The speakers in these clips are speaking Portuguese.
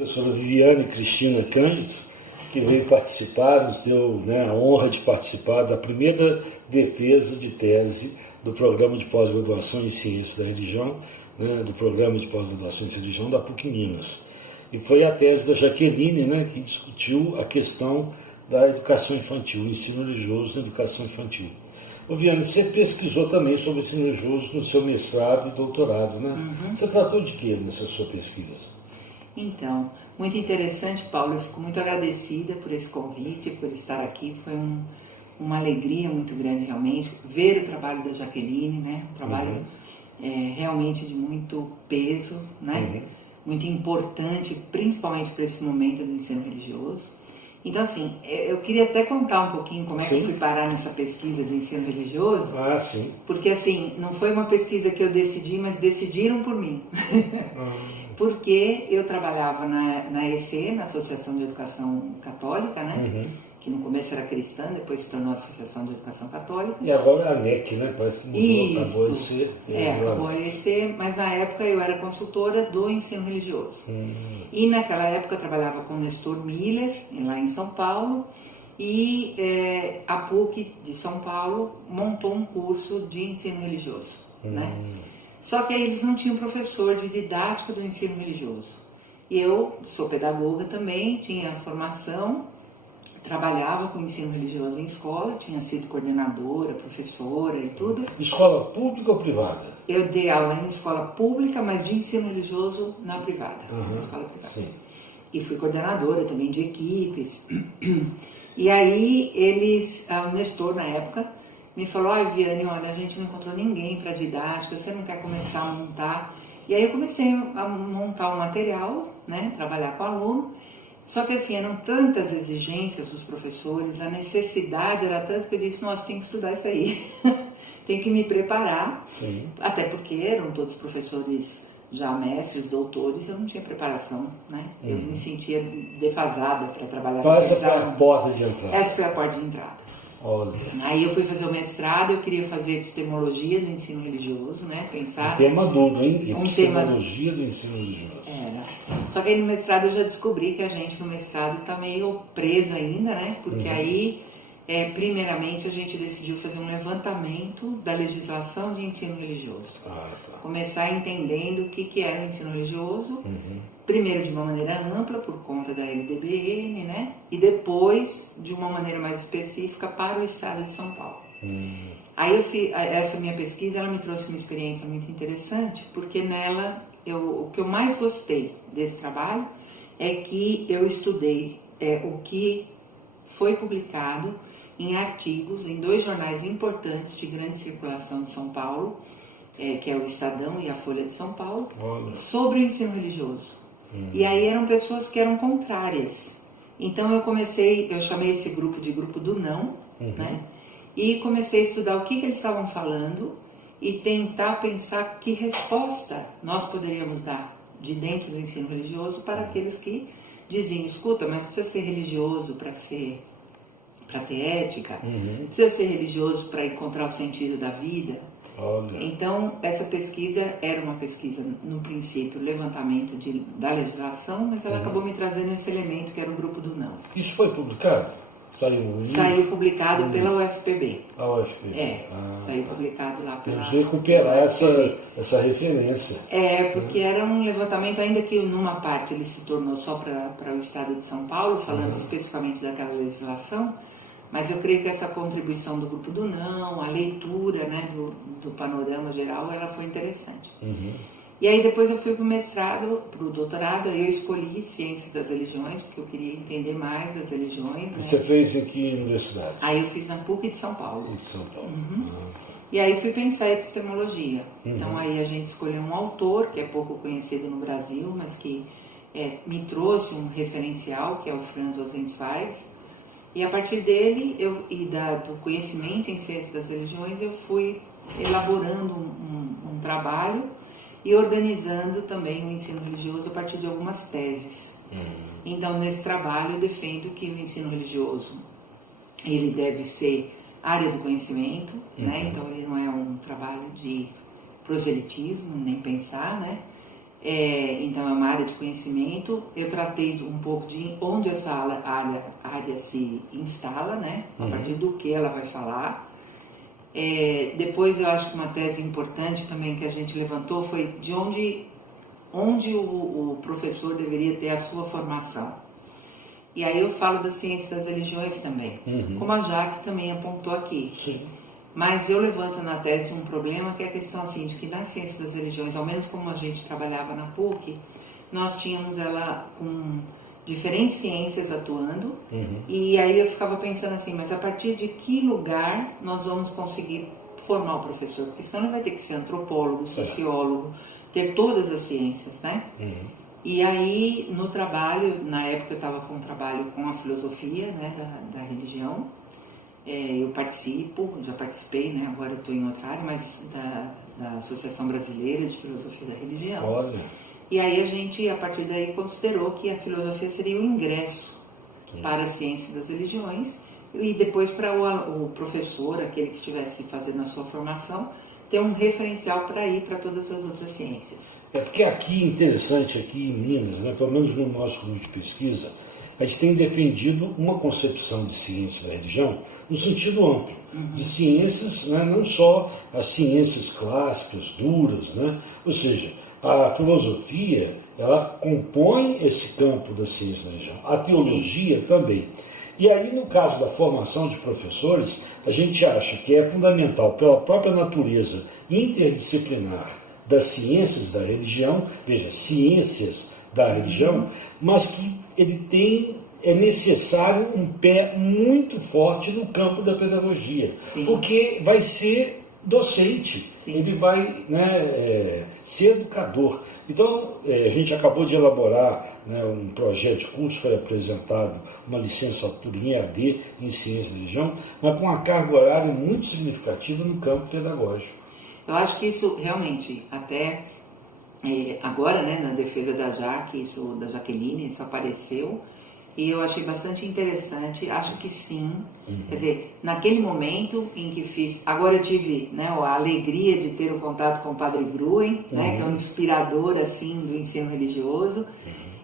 professora Viviane Cristina Cândido, que veio participar, nos deu, né, a honra de participar da primeira defesa de tese do programa de pós-graduação em Ciências da Religião, né, do programa de pós-graduação em Religião da PUC Minas. E foi a tese da Jaqueline, né, que discutiu a questão da educação infantil, o ensino religioso na educação infantil. Ô Viana, você pesquisou também sobre o ensino religioso no seu mestrado e doutorado, né? Uhum. Você tratou de quê nessa sua pesquisa? Então, muito interessante, Paulo. Eu fico muito agradecida por esse convite, por estar aqui. Foi uma alegria muito grande, realmente, ver o trabalho da Jaqueline, né? Um trabalho realmente de muito peso, né? Muito importante, principalmente para esse momento do ensino religioso. Então, assim, eu queria até contar um pouquinho como é que eu fui parar nessa pesquisa de ensino religioso. Ah, sim. Porque, assim, não foi uma pesquisa que eu decidi, mas decidiram por mim. Porque eu trabalhava na EC, na Associação de Educação Católica, né? Que no começo era cristã, depois se tornou Associação de Educação Católica. E agora é a ANEC, né? Parece que mudou, acabou a EC. Acabou a EC, mas na época eu era consultora do ensino religioso. E naquela época eu trabalhava com o Nestor Miller, lá em São Paulo, e a PUC de São Paulo montou um curso de ensino religioso, né? Só que aí eles não tinham professor de didática do ensino religioso. E eu sou pedagoga também, tinha formação, trabalhava com ensino religioso em escola, tinha sido coordenadora, professora e tudo. Escola pública ou privada? Eu dei aula em escola pública, mas de ensino religioso na privada, na escola privada. Sim. E fui coordenadora também de equipes. E aí o Nestor, na época, me falou: Viane, olha, a gente não encontrou ninguém para didática, você não quer começar a montar? E aí eu comecei a montar o material, né, trabalhar com aluno. Só que assim, eram tantas exigências dos professores, a necessidade era tanto que eu disse: nossa, tem que estudar isso aí, tem que me preparar. Sim. Até porque eram todos professores já mestres, doutores, eu não tinha preparação, né? Eu me sentia defasada para trabalhar então, com essa foi a porta de entrada? Essa foi a porta de entrada. Olha. Aí eu fui fazer o mestrado, eu queria fazer epistemologia do ensino religioso, né? Pensar... Um tema duro, hein? Epistemologia do ensino religioso. Era. Só que aí no mestrado eu já descobri que a gente no mestrado está meio preso ainda, né? Porque aí, primeiramente, a gente decidiu fazer um levantamento da legislação de ensino religioso. Começar entendendo o que era o ensino religioso, primeiro de uma maneira ampla, por conta da LDBN, né? E depois, de uma maneira mais específica, para o estado de São Paulo. Aí essa minha pesquisa, ela me trouxe uma experiência muito interessante, porque nela, o que eu mais gostei desse trabalho é que eu estudei o que foi publicado em artigos em 2 jornais importantes de grande circulação de São Paulo, que é o Estadão e a Folha de São Paulo, sobre o ensino religioso. E aí eram pessoas que eram contrárias. Então eu chamei esse grupo de grupo do não, né? E comecei a estudar o que eles estavam falando e tentar pensar que resposta nós poderíamos dar de dentro do ensino religioso para aqueles que diziam: escuta, mas precisa ser religioso para ter ética, precisa ser religioso para encontrar o sentido da vida. Olha. Então, essa pesquisa era uma pesquisa, no princípio, levantamento da legislação, mas ela acabou me trazendo esse elemento que era o grupo do não. Isso foi publicado? Saiu publicado pela UFPB. A UFPB. Saiu publicado lá pela UFPB. Recuperar essa referência. Porque era um levantamento, ainda que numa parte ele se tornou só para o estado de São Paulo, falando especificamente daquela legislação, mas eu creio que essa contribuição do grupo do não, a leitura, né, do panorama geral, ela foi interessante. E aí depois eu fui para o mestrado, para o doutorado, aí eu escolhi Ciências das Religiões, porque eu queria entender mais das religiões. E você fez em que universidade? Aí eu fiz na PUC de São Paulo. PUC de São Paulo. E aí fui pensar em epistemologia. Então aí a gente escolheu um autor, que é pouco conhecido no Brasil, mas que me trouxe um referencial, que é o Franz Rosenzweig. E a partir dele do conhecimento em Ciências das Religiões, eu fui elaborando um trabalho e organizando também o ensino religioso a partir de algumas teses. Então, nesse trabalho, eu defendo que o ensino religioso ele deve ser área do conhecimento, né? Então ele não é um trabalho de proselitismo, nem pensar, né? Então é uma área de conhecimento. Eu tratei um pouco de onde essa área se instala, né? A partir do que ela vai falar. Depois eu acho que uma tese importante também que a gente levantou foi de onde o professor deveria ter a sua formação. E aí eu falo da ciência das religiões também, como a Jaque também apontou aqui. Sim. Mas eu levanto na tese um problema que é a questão assim, de que na ciência das religiões, ao menos como a gente trabalhava na PUC, nós tínhamos ela com diferentes ciências atuando, e aí eu ficava pensando assim, mas a partir de que lugar nós vamos conseguir formar o professor? Porque senão ele vai ter que ser antropólogo, sociólogo, ter todas as ciências, né? E aí no trabalho, na época eu estava com um trabalho com a filosofia, né, da religião. Eu já participei, né, agora eu estou em outra área, mas da Associação Brasileira de Filosofia da Religião. Olha. E aí a gente, a partir daí, considerou que a filosofia seria o ingresso para a ciência das religiões e depois para o professor, aquele que estivesse fazendo a sua formação, ter um referencial para ir para todas as outras ciências. Porque aqui, interessante, aqui em Minas, né, pelo menos no nosso grupo de pesquisa, a gente tem defendido uma concepção de ciência da religião no sentido amplo, de ciências, né, não só as ciências clássicas, duras, né, ou seja, a filosofia, ela compõe esse campo da ciência da religião, a teologia também. E aí, no caso da formação de professores, a gente acha que é fundamental, pela própria natureza interdisciplinar das ciências da religião, veja, ciências da religião, mas que é necessário um pé muito forte no campo da pedagogia, porque vai ser docente, ele vai, né, ser educador. Então, a gente acabou de elaborar, né, um projeto de curso, foi apresentado uma licenciatura em EAD, em Ciência da Religião, mas com uma carga horária muito significativa no campo pedagógico. Eu acho que isso realmente, até agora, né, na defesa da Jaque, da Jaqueline, isso apareceu, e eu achei bastante interessante, acho que sim. Quer dizer, naquele momento em que fiz, agora eu tive, né, a alegria de ter o contato com o Padre Gruen, né, que é um inspirador assim, do ensino religioso,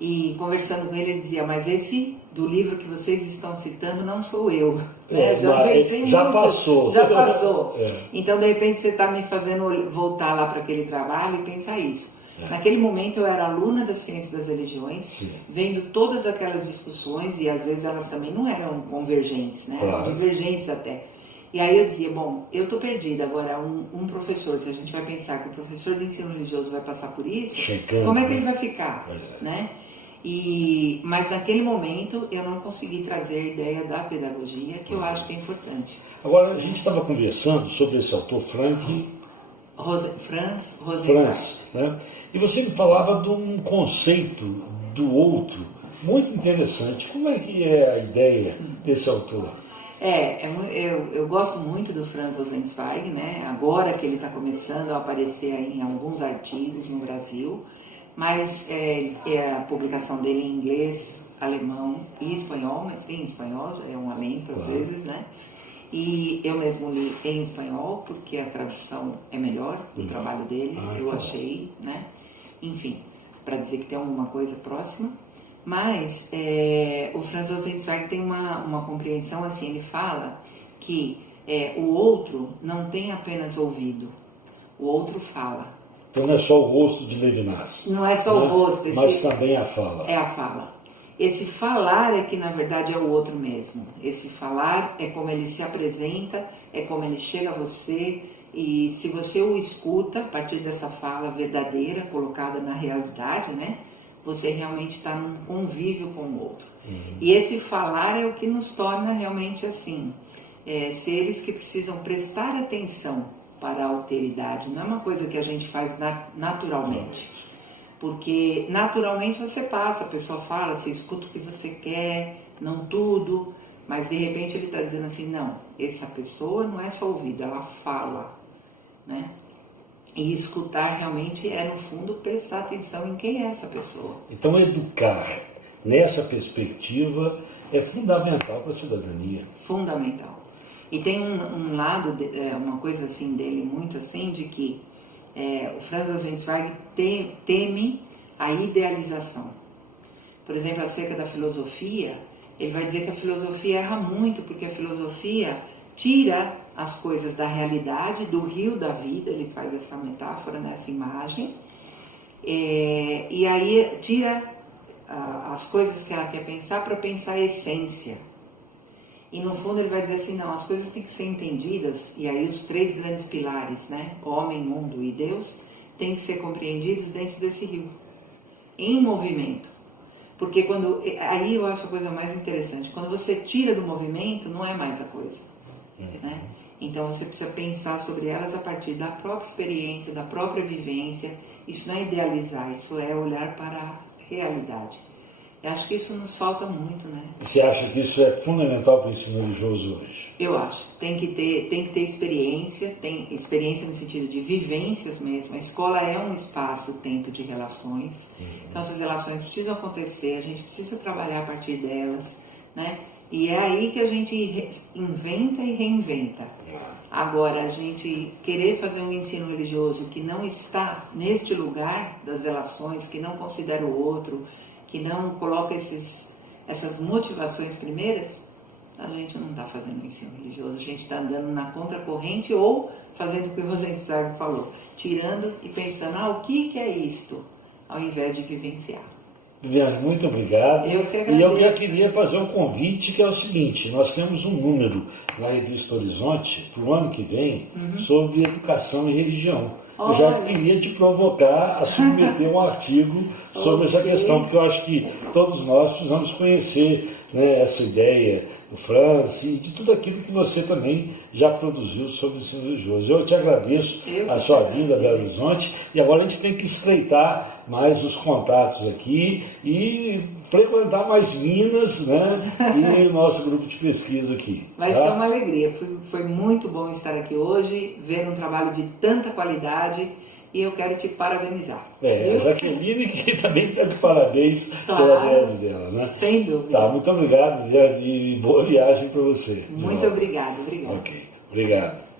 e conversando com ele dizia, mas esse do livro que vocês estão citando não sou eu, né? Já pensei já muito, passou. Já passou. Então, de repente, você está me fazendo voltar lá para aquele trabalho e pensar isso. Naquele momento eu era aluna da ciência das religiões, vendo todas aquelas discussões, e às vezes elas também não eram convergentes, né? Eram divergentes até. E aí eu dizia, bom, eu estou perdida agora, um professor, se a gente vai pensar que o professor do ensino religioso vai passar por isso, como é que ele vai ficar? Né? Mas naquele momento eu não consegui trazer a ideia da pedagogia, que eu acho que é importante. Agora, a gente estava conversando sobre esse autor Franz Rosenzweig, né? E você me falava de um conceito do outro muito interessante. Como é que é a ideia desse autor? Eu gosto muito do Franz Rosenzweig, né? Agora que ele está começando a aparecer aí em alguns artigos no Brasil, mas a publicação dele em inglês, alemão e espanhol, mas em espanhol já é um alento às vezes, né? E eu mesmo li em espanhol, porque a tradução é melhor do trabalho dele, eu achei, né? Enfim, para dizer que tem alguma coisa próxima. Mas o Franz Rosenzweig tem uma compreensão assim, ele fala que o outro não tem apenas ouvido, o outro fala. Então não é só o rosto de Levinas. Não é só o rosto. Mas também a fala. É a fala. Esse falar é que na verdade é o outro mesmo. Esse falar é como ele se apresenta, é como ele chega a você, e se você o escuta a partir dessa fala verdadeira, colocada na realidade, né? Você realmente está num convívio com o outro. E esse falar é o que nos torna realmente assim, seres que precisam prestar atenção para a alteridade. Não é uma coisa que a gente faz naturalmente. Porque naturalmente você passa, a pessoa fala, você escuta o que você quer, não tudo, mas de repente ele está dizendo assim, não, essa pessoa não é só ouvido, ela fala, né? E escutar realmente é, no fundo, prestar atenção em quem é essa pessoa. Então, educar nessa perspectiva é fundamental para a cidadania. Fundamental. E tem um lado, uma coisa assim dele muito assim, de que O Franz Rosenzweig teme a idealização. Por exemplo, acerca da filosofia, ele vai dizer que a filosofia erra muito, porque a filosofia tira as coisas da realidade, do rio da vida, ele faz essa metáfora nessa imagem, e aí tira as coisas que ela quer pensar para pensar a essência. E no fundo ele vai dizer assim, não, as coisas têm que ser entendidas, e aí os 3 grandes pilares, né, homem, mundo e Deus, têm que ser compreendidos dentro desse rio, em movimento. Porque aí eu acho a coisa mais interessante, quando você tira do movimento, não é mais a coisa. Né? Então você precisa pensar sobre elas a partir da própria experiência, da própria vivência. Isso não é idealizar, isso é olhar para a realidade. Eu acho que isso nos falta muito, né? Você acha que isso é fundamental para o ensino religioso hoje? Eu acho. Tem que ter experiência, tem experiência no sentido de vivências mesmo. A escola é um espaço-tempo de relações. Então essas relações precisam acontecer, a gente precisa trabalhar a partir delas, né? E é aí que a gente inventa e reinventa. Agora, a gente querer fazer um ensino religioso que não está neste lugar das relações, que não considera o outro, que não coloca essas motivações primeiras, a gente não está fazendo um ensino religioso, a gente está andando na contracorrente ou fazendo o que o Rosenzweig falou, tirando e pensando, o que é isto, ao invés de vivenciar. Viviane, muito obrigado. Eu que agradeço. E eu já queria fazer um convite, que é o seguinte, nós temos um número na Revista Horizonte, para o ano que vem, sobre educação e religião. Eu já queria te provocar a submeter um artigo sobre essa questão, porque eu acho que todos nós precisamos conhecer, né, essa ideia do Franz e de tudo aquilo que você também já produziu sobre o ensino religioso. Eu te agradeço a sua vinda a Belo Horizonte, e agora a gente tem que estreitar mais os contatos aqui e frequentar mais Minas, né, e o nosso grupo de pesquisa aqui. Vai ser uma alegria, foi muito bom estar aqui hoje, ver um trabalho de tanta qualidade, e eu quero te parabenizar. A Jaqueline, que também está de parabéns pela tese dela, né? Sem dúvida. Tá, muito obrigado, Viviane, e boa viagem para você. Muito obrigado. Ok, obrigado.